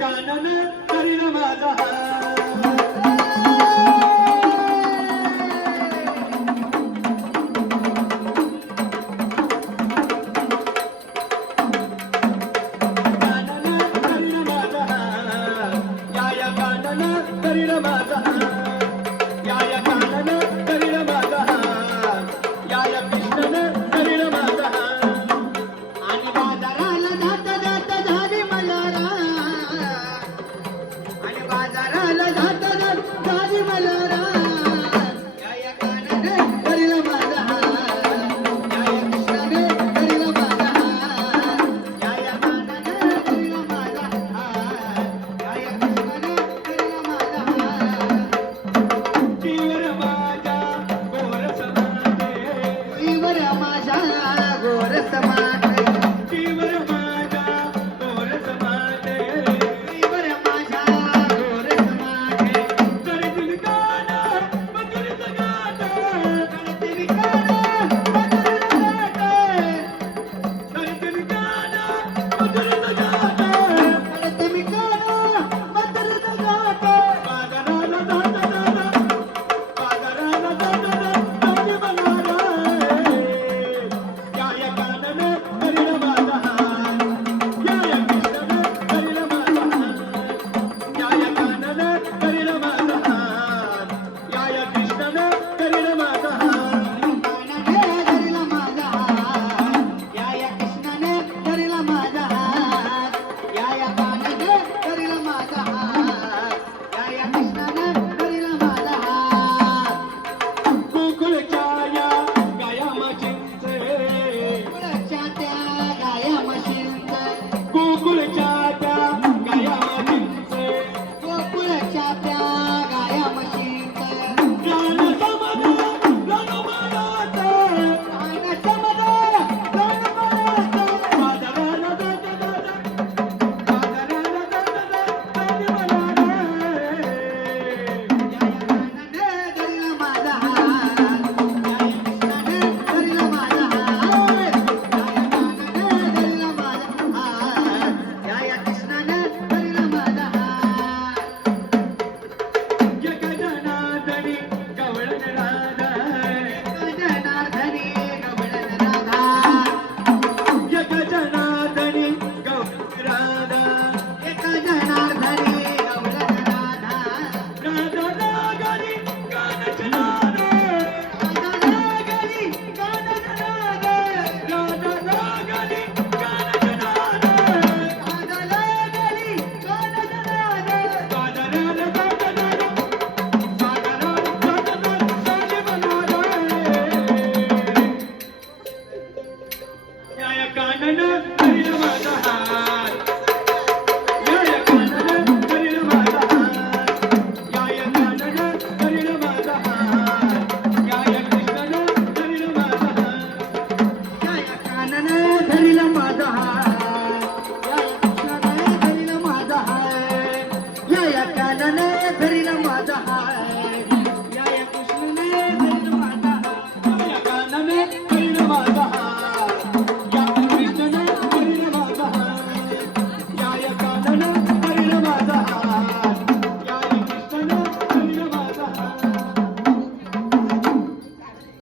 कानन करीन माझा बेरीला माझा हात